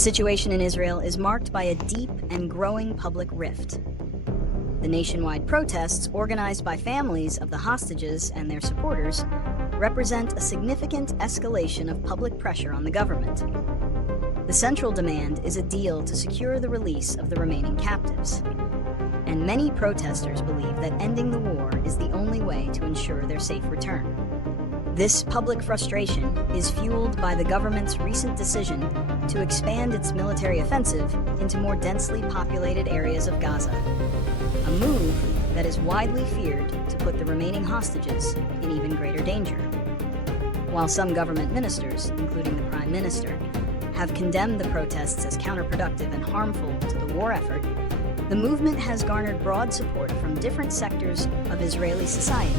situation in Israel is marked by a deep and growing public rift. The nationwide protests, organized by families of the hostages and their supporters, represent a significant escalation of public pressure on the government. The central demand is a deal to secure the release of the remaining captives, and many protesters believe that ending the war is the only way to ensure their safe return. This public frustration is fueled by the government's recent decision to expand its military offensive into more densely populated areas of Gaza, a move that is widely feared to put the remaining hostages in even greater danger. While some government ministers, including the Prime Minister, have condemned the protests as counterproductive and harmful to the war effort, the movement has garnered broad support from different sectors of Israeli society,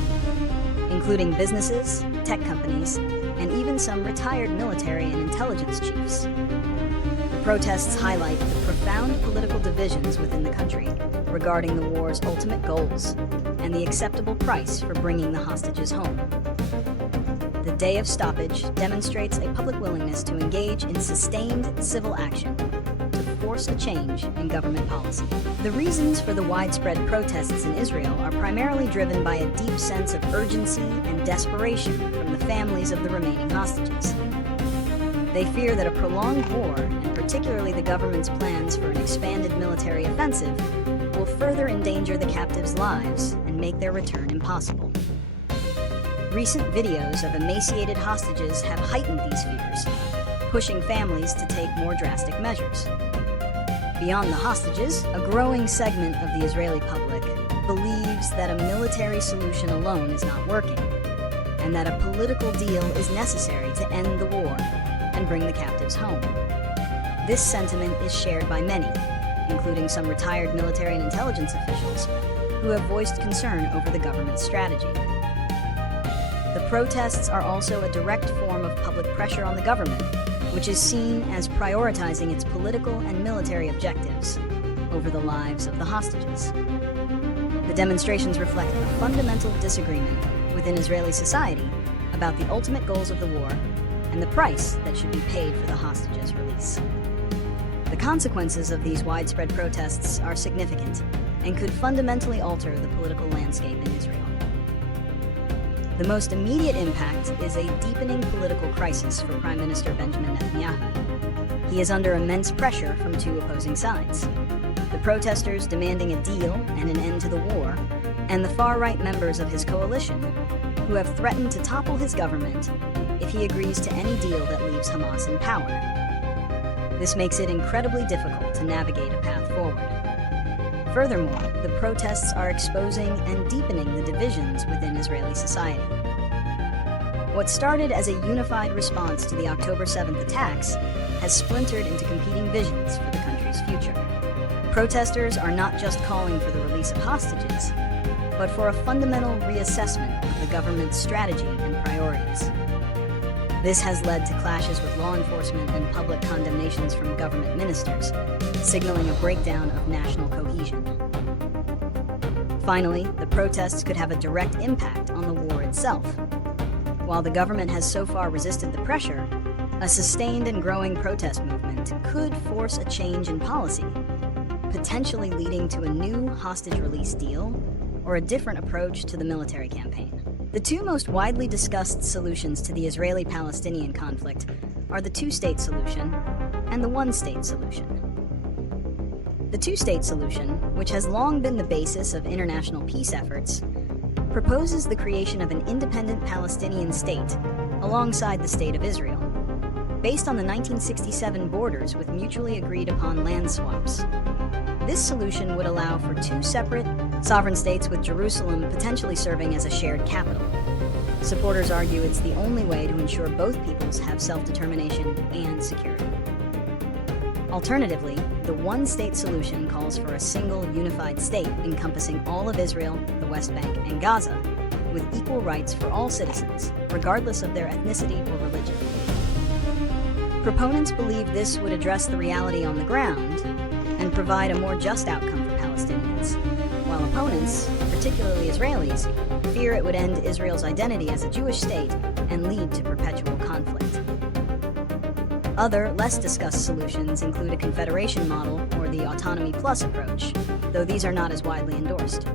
including businesses, tech companies, and even some retired military and intelligence chiefs. The protests highlight the profound political divisions within the country regarding the war's ultimate goals and the acceptable price for bringing the hostages home. The Day of Stoppage demonstrates a public willingness to engage in sustained civil action to force a change in government policy. The reasons for the widespread protests in Israel are primarily driven by a deep sense of urgency and desperation from the families of the remaining hostages. They fear that a prolonged war, and particularly the government's plans for an expanded military offensive, will further endanger the captives' lives and make their return impossible. Recent videos of emaciated hostages have heightened these fears, pushing families to take more drastic measures. Beyond the hostages, a growing segment of the Israeli public believes that a military solution alone is not working, and that a political deal is necessary to end the war and bring the captives home. This sentiment is shared by many, including some retired military and intelligence officials, who have voiced concern over the government's strategy. The protests are also a direct form of public pressure on the government, which is seen as prioritizing its political and military objectives over the lives of the hostages. The demonstrations reflect a fundamental disagreement within Israeli society about the ultimate goals of the war and the price that should be paid for the hostages' release. The consequences of these widespread protests are significant and could fundamentally alter the political landscape in Israel. The most immediate impact is a deepening political crisis for Prime Minister Benjamin Netanyahu. He is under immense pressure from two opposing sides: the protesters demanding a deal and an end to the war, and the far-right members of his coalition, who have threatened to topple his government if he agrees to any deal that leaves Hamas in power. This makes it incredibly difficult to navigate a path forward. Furthermore, the protests are exposing and deepening the divisions within Israeli society. What started as a unified response to the October 7th attacks has splintered into competing visions for the country's future. Protesters are not just calling for the release of hostages, but for a fundamental reassessment of the government's strategy and priorities. This has led to clashes with law enforcement and public condemnations from government ministers, signaling a breakdown of national cohesion. Finally, the protests could have a direct impact on the war itself. While the government has so far resisted the pressure, a sustained and growing protest movement could force a change in policy, potentially leading to a new hostage release deal or a different approach to the military campaign. The two most widely discussed solutions to the Israeli-Palestinian conflict are the two-state solution and the one-state solution. The two-state solution, which has long been the basis of international peace efforts, proposes the creation of an independent Palestinian state alongside the State of Israel, based on the 1967 borders with mutually agreed-upon land swaps. This solution would allow for two separate, sovereign states with Jerusalem potentially serving as a shared capital. Supporters argue it's the only way to ensure both peoples have self-determination and security. Alternatively, the one-state solution calls for a single, unified state encompassing all of Israel, the West Bank, and Gaza, with equal rights for all citizens, regardless of their ethnicity or religion. Proponents believe this would address the reality on the ground and provide a more just outcome for Palestinians, while opponents, particularly Israelis, fear it would end Israel's identity as a Jewish state and lead to perpetual conflict. Other, less discussed solutions include a confederation model or the autonomy plus approach, though these are not as widely endorsed.